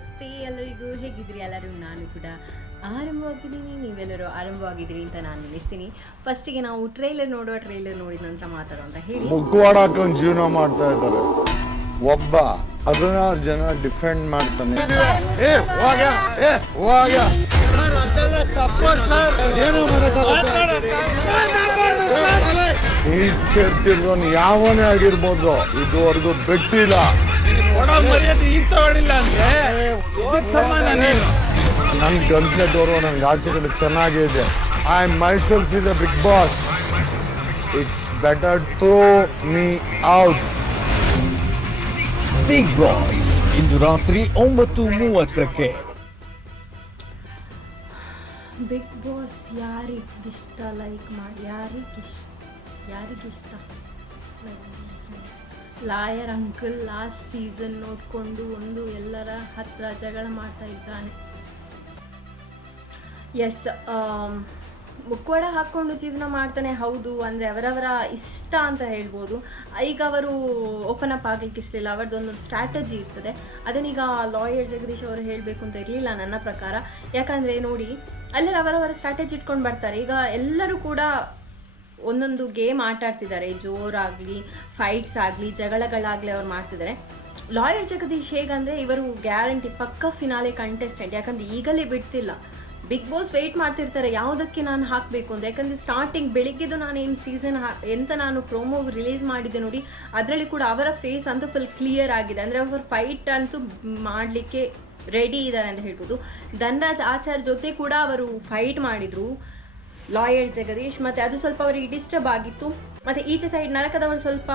ನಮಸ್ತೆ ಎಲ್ಲರಿಗೂ ಹೇಗಿದ್ರಿ ಎಲ್ಲರೂ ನಾನು ಕೂಡ ಆರಂಭವಾಗಿದ್ದೀನಿ. ನೀವೆಲ್ಲರೂ ಆರಂಭವಾಗಿದ್ದೀರಿ ಅಂತ ನಾನು ನಿಲ್ಲಿಸ್ತೀನಿ ಫಸ್ಟಿಗೆ ನಾವು ಟ್ರೈಲರ್ ನೋಡುವ ಟ್ರೈಲರ್ ನೋಡಿದ ನಂತರ ಮಾತಾಡೋ ಅಂತ ಹೇಳಿ. ಮುಖವಾಡ ಹಾಕೊಂಡು ಜೀವನ ಮಾಡ್ತಾ ಇದ್ದಾರೆ. ಒಬ್ಬ ಅದನ್ನ ಜನ ಡಿಫೆಂಡ್ ಮಾಡ್ತಾನೆ. ಯಾವನೇ ಆಗಿರ್ಬೋದು, ಇದುವರೆಗೂ ಬೆಟ್ಟಿಲ್ಲ. ಕೊಡೋ ಮರ್ಯಾದೆ ಈಗ ತಗೊಳ್ಳಿಲ್ಲ ಅಂದ್ರೆ ಇದಕ್ಕೆ ಸಮಾನ ನೀನು. ನನ್ ಗಂಟ್ಲೆದವರು ನಂಗೆ ಆಚೆ ಕಡೆ ಚೆನ್ನಾಗೇ ಇದೆ. I myself is a big boss it's better to me out big boss ಇಂದು ರಾತ್ರಿ ಒಂಬತ್ತು ಮೂವತ್ತಕ್ಕೆ. ಬಿಗ್ ಬಾಸ್ ಯಾರಿಗಿಷ್ಟ? ಲೈಕ್ ಮಾಡಿ ಯಾರಿಗಿಷ್ಟ? ಯಾರಿಗಿಷ್ಟ? ಲಾಯರ್ ಅಂಕಲ್ ಲಾಸ್ಟ್ ಸೀಸನ್ ನೋಡಿಕೊಂಡು ಒಂದು ಎಲ್ಲರ ಹತ್ರ ಜಗಳ ಮಾಡ್ತಾ ಇದ್ದಾನೆ. ಎಸ್ ಮುಖವಾಡ ಹಾಕ್ಕೊಂಡು ಜೀವನ ಮಾಡ್ತಾನೆ, ಹೌದು, ಅಂದರೆ ಅವರವರ ಇಷ್ಟ ಅಂತ ಹೇಳ್ಬೋದು. ಈಗ ಅವರು ಓಪನ್ ಅಪ್ ಆಗಲಿಕ್ಕೆ ಇಷ್ಟ ಇಲ್ಲ ಒಂದು ಸ್ಟ್ರಾಟಜಿ ಇರ್ತದೆ. ಅದನ್ನೀಗ ಲಾಯರ್ ಜಗದೀಶ್ ಅವರು ಹೇಳಬೇಕು ಅಂತ ಇರಲಿಲ್ಲ ನನ್ನ ಪ್ರಕಾರ. ಯಾಕಂದರೆ ನೋಡಿ ಎಲ್ಲರೂ ಅವರವರ ಸ್ಟ್ರಾಟಜಿ ಇಟ್ಕೊಂಡು ಬರ್ತಾರೆ. ಈಗ ಎಲ್ಲರೂ ಕೂಡ ಒಂದೊಂದು ಗೇಮ್ ಆಟ ಆಡ್ತಿದ್ದಾರೆ. ಜೋರಾಗಲಿ ಫೈಟ್ಸ್ ಆಗಲಿ, ಜಗಳಗಳಾಗಲಿ ಅವ್ರು ಮಾಡ್ತಿದ್ದಾರೆ. ಲಾಯರ್ ಜಗದೀಶ್ ಹೇಗಂದರೆ ಇವರು ಗ್ಯಾರಂಟಿ ಪಕ್ಕ ಫಿನಾಲೆ ಕಂಟೆಸ್ಟೆಂಟ್ ಯಾಕಂದ್ರೆ ಈಗಲೇ ಬಿಡ್ತಿಲ್ಲ. ಬಿಗ್ ಬಾಸ್ ವೆಯ್ಟ್ ಮಾಡ್ತಿರ್ತಾರೆ. ಯಾವುದಕ್ಕೆ ನಾನು ಹಾಕಬೇಕು ಅಂತ. ಯಾಕಂದರೆ ಸ್ಟಾರ್ಟಿಂಗ್ ಬೆಳಿಗ್ಗೆದು ನಾನು ಏನು ಸೀಸನ್ ಎಂತ ನಾನು ಪ್ರೋಮೋ ರಿಲೀಸ್ ಮಾಡಿದ್ದೆ ನೋಡಿ, ಅದರಲ್ಲಿ ಕೂಡ ಅವರ ಫೇಸ್ ಅಂತೂ ಫುಲ್ ಕ್ಲಿಯರ್ ಆಗಿದೆ. ಅಂದರೆ ಅವರು ಫೈಟ್ ಅಂತೂ ಮಾಡಲಿಕ್ಕೆ ರೆಡಿ ಇದ್ದಾರೆ ಅಂತ ಹೇಳ್ಬೋದು. ಧನ್ರಾಜ್ ಆಚಾರ್ ಜೊತೆ ಕೂಡ ಅವರು ಫೈಟ್ ಮಾಡಿದರು. ಲಾಯರ್ ಜಗದೀಶ್, ಮತ್ತು ಅದು ಸ್ವಲ್ಪ ಅವರಿಗೆ ಡಿಸ್ಟರ್ಬ್ ಆಗಿತ್ತು. ಮತ್ತು ಈಚೆ ಸೈಡ್ ನರಕದವರು ಸ್ವಲ್ಪ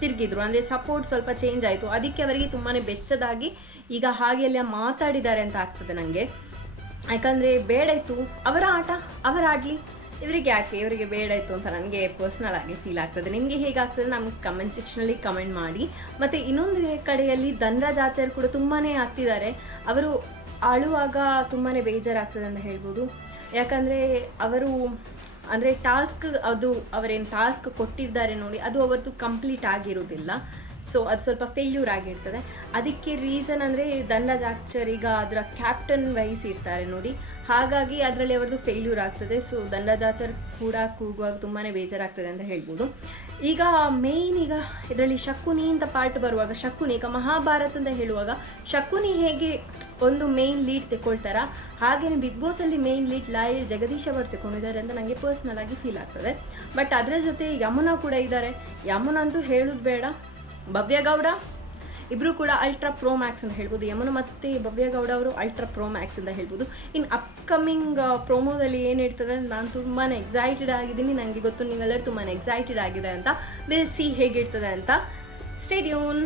ತಿರುಗಿದ್ರು, ಅಂದರೆ ಸಪೋರ್ಟ್ ಸ್ವಲ್ಪ ಚೇಂಜ್ ಆಯಿತು. ಅದಕ್ಕೆ ಅವರಿಗೆ ತುಂಬಾ ಬೆಚ್ಚದಾಗಿ ಈಗ ಹಾಗೆಲ್ಲ ಮಾತಾಡಿದ್ದಾರೆ ಅಂತ ಆಗ್ತದೆ ನನಗೆ ಯಾಕಂದರೆ ಬೇಡಾಯಿತು ಅವರ ಆಟ, ಅವರು ಆಡಲಿ. ಇವರಿಗೆ ಯಾಕೆ? ಇವರಿಗೆ ಬೇಡಾಯಿತು ಅಂತ ನನಗೆ ಪರ್ಸ್ನಲ್ ಆಗಿ ಫೀಲ್ ಆಗ್ತದೆ. ನಿಮಗೆ ಹೇಗಾಗ್ತದೆ ನಮ್ಗೆ ಕಮೆಂಟ್ ಸೆಕ್ಷನಲ್ಲಿ ಕಮೆಂಟ್ ಮಾಡಿ. ಮತ್ತೆ ಇನ್ನೊಂದು ಕಡೆಯಲ್ಲಿ ಧನರಾಜ್ ಆಚಾರ್ಯ ಕೂಡ ತುಂಬಾ ಆಗ್ತಿದ್ದಾರೆ. ಅವರು ಆಳುವಾಗ ತುಂಬಾ ಬೇಜಾರಾಗ್ತದೆ ಅಂತ ಹೇಳ್ಬೋದು. ಯಾಕಂದರೆ ಅವರು, ಅಂದರೆ ಟಾಸ್ಕ್ ಅದು, ಅವರೇನು ಟಾಸ್ಕ್ ಕೊಟ್ಟಿದ್ದಾರೆ ನೋಡಿ, ಅದು ಅವರದ್ದು ಕಂಪ್ಲೀಟ್ ಆಗಿರೋದಿಲ್ಲ. ಸೊ ಅದು ಸ್ವಲ್ಪ ಫೇಲ್ಯೂರ್ ಆಗಿರ್ತದೆ. ಅದಕ್ಕೆ ರೀಸನ್ ಅಂದರೆ ಧನರಾಜ್ ಆಕ್ಚರ್ ಈಗ ಅದರ ಕ್ಯಾಪ್ಟನ್ ವಹಿಸಿರ್ತಾರೆ ನೋಡಿ. ಹಾಗಾಗಿ ಅದರಲ್ಲಿ ಅವ್ರದ್ದು ಫೇಲ್ಯೂರ್ ಆಗ್ತದೆ. ಸೊ ಧನರಾಜ್ ಆಚಾರ್ ಕೂಡ ಕೂಗುವಾಗ ತುಂಬಾ ಬೇಜಾರಾಗ್ತದೆ ಅಂತ ಹೇಳ್ಬೋದು. ಈಗ ಮೇಯ್ನ್ ಈಗ ಇದರಲ್ಲಿ ಶಕುನಿ ಅಂತ ಪಾರ್ಟ್ ಬರುವಾಗ, ಶಕುನಿ ಈಗ ಮಹಾಭಾರತ ಅಂತ ಹೇಳುವಾಗ, ಶಕುನಿ ಹೇಗೆ ಒಂದು ಮೇನ್ ಲೀಡ್ ತೆಕೊಳ್ತಾರ? ಹಾಗೆಯೇ ಬಿಗ್ ಬಾಸಲ್ಲಿ ಮೇನ್ ಲೀಡ್ ಲಾಯರ್ ಜಗದೀಶ್ ಅವರು ತಗೊಂಡಿದ್ದಾರೆ ಅಂತ ನನಗೆ ಪರ್ಸ್ನಲ್ ಆಗಿ ಫೀಲ್ ಆಗ್ತದೆ. ಬಟ್ ಅದರ ಜೊತೆ ಯಮುನಾ ಕೂಡ ಇದ್ದಾರೆ. ಯಮುನಾ ಅಂತೂ ಹೇಳೋದು ಬೇಡ. ಭವ್ಯ ಗೌಡ. ಇಬ್ಬರು ಕೂಡ ಅಲ್ಟ್ರಾ ಪ್ರೋ ಮ್ಯಾಕ್ಸ್ ಅಂತ ಹೇಳ್ಬೋದು. ಯಮುನ ಮತ್ತು ಭವ್ಯ ಗೌಡ ಅವರು ಅಲ್ಟ್ರಾ ಪ್ರೋ ಮ್ಯಾಕ್ಸ್ ಅಂತ ಹೇಳ್ಬೋದು. ಇನ್ ಅಪ್ಕಮಿಂಗ್ ಪ್ರೋಮೋದಲ್ಲಿ ಏನು ಇರ್ತದೆ ನಾನು ತುಂಬಾ ಎಕ್ಸೈಟೆಡ್ ಆಗಿದ್ದೀನಿ. ನನಗೆ ಗೊತ್ತು ನೀವೆಲ್ಲರೂ ತುಂಬಾ ಎಕ್ಸೈಟೆಡ್ ಆಗಿದೆ ಅಂತ. ವಿಲ್ ಸಿ ಹೇಗಿರ್ತದೆ ಅಂತ. ಸ್ಟೇಡಿಯೋನ್